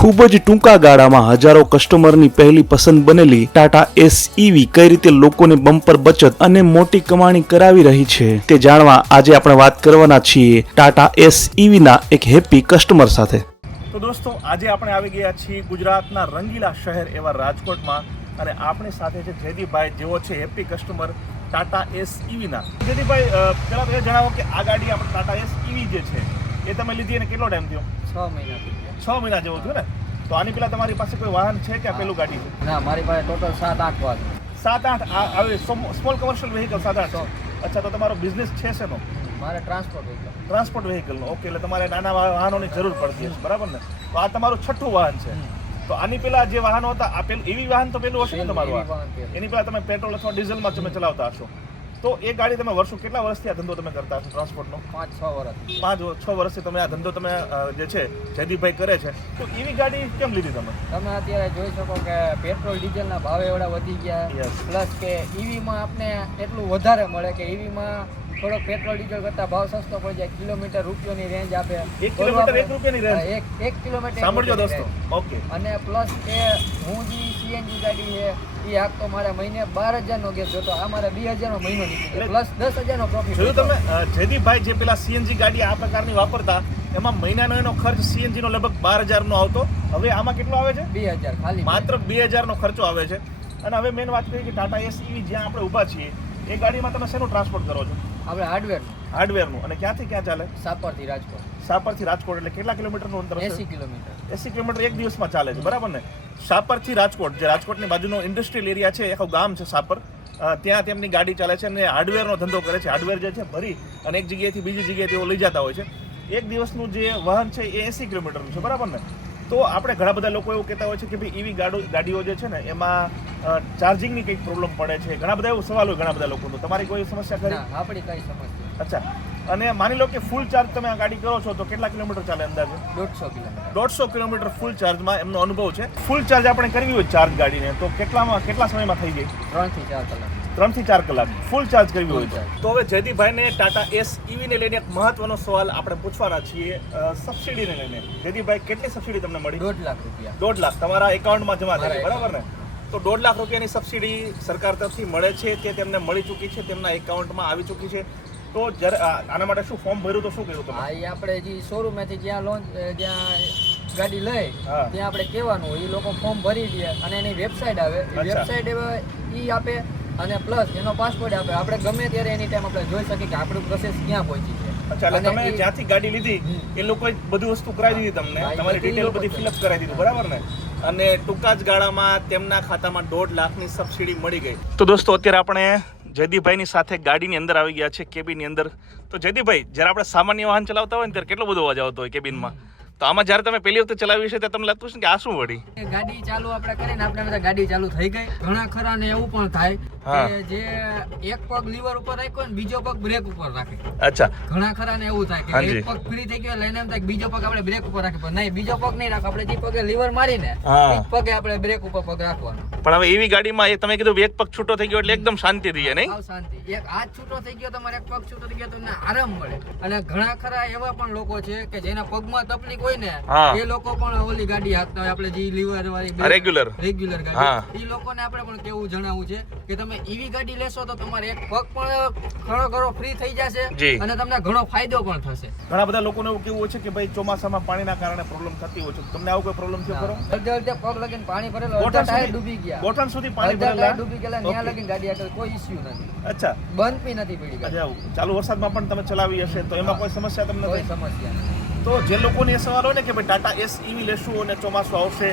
ખૂબ જ ટૂંકા ગાળામાં હજારો કસ્ટમરની પહેલી પસંદ બનેલી ટાટા એસ ઈવી કઈ રીતે લોકોને બમ્પર બચત અને મોટી કમાણી કરાવી રહી છે તે જાણવા આજે આપણે વાત કરવાના છીએ ટાટા એસ ઈવી ના એક હેપી કસ્ટમર સાથે। તો દોસ્તો આજે આપણે આવી ગયા છીએ ગુજરાતના રંગીલા શહેર એવા રાજકોટમાં અને આપણી સાથે છે જયદીપભાઈ જેઓ છે હેપી કસ્ટમર ટાટા એસ ઈવીના। જયદીપભાઈ પહેલાં તો એ જણાવો કે આ ગાડી આપણે ટાટા એસ ઈવી જે છે એ તમે લીધી એને કેટલો ટાઈમ થયો? 6 મહિના 6 મહિના જેવો થયો ને? તો આની પહેલાં તમારી પાસે કોઈ વાહન છે કે આ પહેલું ગાડી છે? ના, મારી પાસે ટોટલ 7-8 વાહન 7-8 આવે સ્મોલ કમર્શિયલ વ્હીકલ 7-8? અચ્છા, તો તમારો બિઝનેસ છે શેનો? મારે ટ્રાન્સપોર્ટ વ્હીકલનો। ઓકે, એટલે તમારે નાના વાહનોની જરૂર પડતી હશે, બરાબર ને? તો આ તમારું 6થું વાહન છે। તો આની પહેલા જે વાહનો હતા આ પેલું ઈવી વાહન તો પેલું હશે ને તમારું? એની પહેલા તમે પેટ્રોલ અથવા ડીઝલમાં તમે ચલાવતા હશો। તો એ ગાડી તમે કેટલા વર્ષથી આ ધંધો તમે કરતા હશો ટ્રાન્સપોર્ટનો? 5-6 વર્ષ 5-6 વર્ષથી તમે આ ધંધો તમે જે છે જયદીપભાઈ કરે છે। તો ઈવી ગાડી કેમ લીધી તમે? તમે અત્યારે જોઈ શકો કે પેટ્રોલ ડીઝલના ભાવ એવડા વધી ગયા, Yes. પ્લસ કે ઈવીમાં આપણે એટલું વધારે મળે કે ઈવીમાં થોડો પેટ્રોલ ડીઝલ કરતા ભાવ સસ્તો પડી જાય, કિલોમીટર રૂપિયાની રેન્જ આપે। 1 કિલોમીટર 1 રૂપિયાની રેન્જ? એક કિલોમીટર સાંભળજો દોસ્તો। ઓકે, અને પ્લસ કે હું જે સીએનજી ગાડી છે એ હાંકતો મારે મહિને 12,000નો ગેસ જોતો, આ મારે 2,000નો મહિનો નીકળે, પ્લસ 10,000નો પ્રોફિટ। જોયું તમે જયદીપભાઈ જે પેલા સીએનજી ગાડી આ પ્રકારની વાપરતા એમાં મહિનાનો એનો ખર્ચ સીએનજી નો લગભગ 12,000 નો આવતો, હવે આમાં કેટલો આવે છે? 2,000 ખાલી, માત્ર 2,000 નો ખર્ચો આવે છે। અને હવે મેન વાત કરીએ કે ટાટા એસ ઈવી જ્યાં આપણે ઊભા છીએ એ ગાડીમાં તમે શેનું ટ્રાન્સપોર્ટ કરો છો? આપણે હાર્ડવેરનું। અને ક્યાંથી ક્યાં ચાલે? સાપરથી રાજકોટ શાપરથી રાજકોટ, એટલે કેટલા કિલોમીટરનું અંતર હશે? 80 કિલોમીટર 80 કિલોમીટર એક દિવસમાં ચાલે છે, બરાબર ને? શાપરથી રાજકોટ, જે રાજકોટની બાજુનો ઇન્ડસ્ટ્રીયલ એરિયા છે, આખું ગામ છે શાપર, ત્યાં તેમની ગાડી ચાલે છે અને હાર્ડવેરનો ધંધો કરે છે। હાર્ડવેર જે છે ભરી અને એક જગ્યાએથી બીજી જગ્યાએ તેઓ લઈ જતા હોય છે। એક દિવસનું જે વાહન છે એ 80 કિલોમીટરનું છે, બરાબર ને? તો આપણે ઘણા બધા લોકો એવું કહેતા હોય છે કે ભાઈ ઈવી ગાડીઓ જે છે ને એમાં ચાર્જિંગની કંઈક પ્રોબ્લેમ પડે છે, ઘણા બધા એવો સવાલ હોય ઘણા બધા લોકોનો। તમારી કોઈ સમસ્યા ખરી? ના, આપણી કઈ સમસ્યા? અચ્છા, અને માની લો કે ફૂલ ચાર્જ તમે આ ગાડી કરો છો તો કેટલા કિલોમીટર ચાલે અંદાજે? 150 કિલોમીટર 150 કિલોમીટર ફૂલ ચાર્જમાં એમનો અનુભવ છે। ફૂલ ચાર્જ આપણે કરવી હોય ચાર્જ ગાડીને તો કેટલા સમયમાં થઈ જાય? 3 થી 4 કલાક 3 થી 4 કલાક ફૂલ ચાર્જ કરવી હોય તો હવે જયદીપભાઈને ટાટા એસ ઈવીને લઈને એક મહત્વનો સવાલ આપણે પૂછવાના છીએ, સબસિડીને લઈને। જયદીપભાઈ, કેટલી સબસિડી તમને મળી? 1.5 લાખ રૂપિયા 1.5 લાખ તમારા એકાઉન્ટમાં જમા થઈ, બરાબર ને? તો 1.5 લાખ રૂપિયાની સબસિડી સરકાર તરફથી મળે છે, તે તેમને મળી ચૂકી છે, તેમના એકાઉન્ટમાં આવી ચૂકી છે। તો જ્યારે આના માટે શું ફોર્મ ભર્યું તો શું કર્યું તમે? હા, એ આપણે જે શોરૂમમાંથી જ્યાં ગાડી લઈ ત્યાં આપણે કહેવાનું હોય, એ લોકો ફોર્મ ભરી દે અને એની વેબસાઇટ આવે, વેબસાઇટ એ આપે અને પ્લસ એનો પાસપોર્ટ આપે। આપણે ગમે ત્યારે એની ટાઈમ આપણે જોઈ શકીએ કે આપણું પ્રોસેસ ક્યાં પહોંચી છે। અચ્છા, એટલે તમે જ્યાંથી ગાડી લીધી એ લોકોએ બધી વસ્તુ કરાવી દીધી તમને, તમારી ડિટેલ બધી ફિલઅપ કરાવી દીધું, બરાબર ને? અને ટૂંકા જ ગાળામાં તેમના ખાતામાં 1.5 લાખની સબસિડી મળી ગઈ। તો દોસ્તો, અત્યારે આપણે જયદીપભાઈની સાથે ગાડીની અંદર આવી ગયા છે, કેબિનની અંદર। તો જયદીપભાઈ, જ્યારે આપણે સામાન્ય વાહન ચલાવતા હોય ને ત્યારે કેટલો બધો અવાજ આવતો હોય કેબિનમાં, તો આમાં જ્યારે તમે પહેલી વખતે ચલાવી છે ત્યારે તમને લાગતું છે કે આ શું વળી? ગાડી ચાલુ આપણે કરીને આપણે બધા ગાડી ચાલુ થઈ ગઈ, ઘણા ખરા ને એવું પણ થાય કે જે એક પગ લીવર ઉપર રાખ્યો ને બીજો પગ બ્રેક ઉપર રાખે। અચ્છા, ઘણા ખરા ને એવું થાય કે એક પગ ફ્રી થઈ ગયો લઈને એમ થાય કે બીજો પગ આપણે બ્રેક ઉપર રાખે, પણ નહીં, બીજો પગ નહીં રાખ, આપણે જે પગે લીવર મારીને એ પગે આપણે બ્રેક ઉપર પગ રાખવાનો। પણ હવે એવી ગાડીમાં તમે કીધું એક પગ છૂટો થઈ ગયો એટલે એકદમ શાંતિ થઈ જાય, નહીં? આવ શાંતિ, એક હાથ છૂટો થઈ ગયો તમારે, એક પગ છૂટો થઈ ગયો તમને આરામ મળે। અને ઘણા ખરા એવા પણ લોકો છે કે જેના પગમાં તકલીફ હોય ને એ લોકો પણ ઓલી ગાડી હાંકતા હોય, આપણે જે લીવર વાળી રેગ્યુલર ગાડી, એ લોકોને આપણે પણ કેવું જણાવવું છે કે તમે ઈવી ગાડી લેશો તો તમારે એક પગ પણ ઘણો ફ્રી થઈ જશે અને તમને ઘણો ફાયદો પણ થશે। ઘણા બધા લોકોને એવું કેવું હોય છે કે ભાઈ ચોમાસામાં પાણીના કારણે પ્રોબ્લેમ થતી હોય છે, તમને આવો કોઈ પ્રોબ્લેમ થયો ખરો? અડધે પગ લગીને પાણી ભરેલો, અડધા ટાયર ડૂબી ગયા, ગોઠણ સુધી પાણી ભરેલા ડૂબી ગયેલા, ત્યાં લગીને ગાડી આગળ કોઈ ઇશ્યુ નથી। અચ્છા, બંધ બી નથી પડી ગાડી। ચાલુ વરસાદમાં પણ તમે ચલાવી હશે તો એમાં કોઈ સમસ્યા તમને? કોઈ સમસ્યા નથી। તો જે લોકોને એ સવાલ હોય ને કે ભાઈ ટાટા એસ ઈવી લેશું અને ચોમાસું આવશે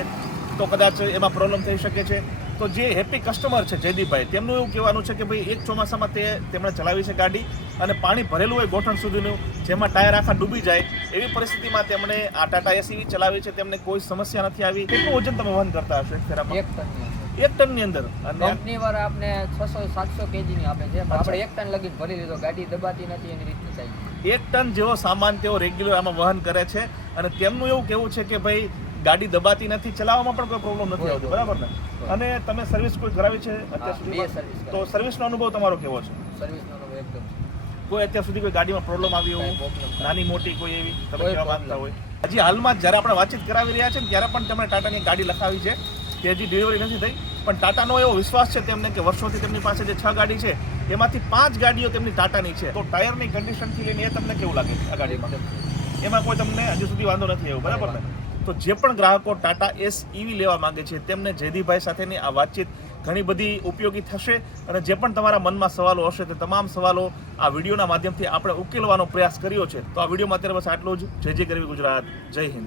તો કદાચ એમાં પ્રોબ્લેમ થઈ શકે છે, તો જે હેપી કસ્ટમર છે જયદીપભાઈ, તેમનું એવું કહેવાનું છે કે ભાઈ એક ચોમાસામાં તેમણે ચલાવી છે ગાડી અને પાણી ભરેલું હોય ગોઠણ સુધીનું, જેમાં ટાયર આખા ડૂબી જાય એવી પરિસ્થિતિમાં તેમણે આ ટાટા એસ ઈવી ચલાવી છે, તેમને કોઈ સમસ્યા નથી આવી। કેટલું વજન તમે વહન કરતા હશો ફેરામાં? 1 ટનની અંદર? કંપની વાળા આપણે 600-700 kg ની આપે છે, આપણે 1 ટન લગી ભરી લીધો, ગાડી દબાતી નથી એની રીતની થાય। 1 ટન જેવો સામાન તેઓ રેગ્યુલર આમાં વહન કરે છે અને તેમનું એવું કહેવું છે કે ભાઈ ગાડી દબાતી નથી, ચલાવવામાં પણ કોઈ પ્રોબ્લેમ નથી આવતો, બરાબર ને? અને તમે સર્વિસ કોઈ કરાવી છે અત્યાર સુધી? તો સર્વિસનો અનુભવ તમારો કેવો છે? સર્વિસનો અનુભવ એકદમ, કોઈ અત્યાર સુધી કોઈ ગાડીમાં પ્રોબ્લેમ આવી હોય નાની મોટી કોઈ એવી તમે કહેવા માંગતા હોય? હજી હાલમાં જ જ્યારે આપણે વાતચીત કરાવી રહ્યા છે ને ત્યારે પણ તેમણે ટાટાની ગાડી લખાવી છે કે હજી ડિલિવરી નથી થઈ, પણ ટાટાનો એવો વિશ્વાસ છે તેમને કે વર્ષોથી તેમની પાસે જે 6 ગાડી છે એમાંથી 5 ગાડીઓ તેમની ટાટાની છે. તો ટાયરની કન્ડિશનથી લઈને એ તમને કેવું લાગે આ ગાડીમાં? એમાં કોઈ તમને હજી સુધી વાંધો નથી આવ્યો, બરાબર ને? તો જે પણ ગ્રાહકો ટાટા એસ EV લેવા માંગે છે તેમને જયદીપભાઈ સાથેની આ વાતચીત ઘણી બધી ઉપયોગી થશે, અને જે પણ તમારા મનમાં સવાલો હશે તે તમામ સવાલો આ વિડીયોના માધ્યમથી આપણે ઉકેલવાનો પ્રયાસ કર્યો છે. તો આ વિડીયોમાં અત્યારે બસ આટલું જ. જય જય ગરવી ગુજરાત, જય હિન્દ.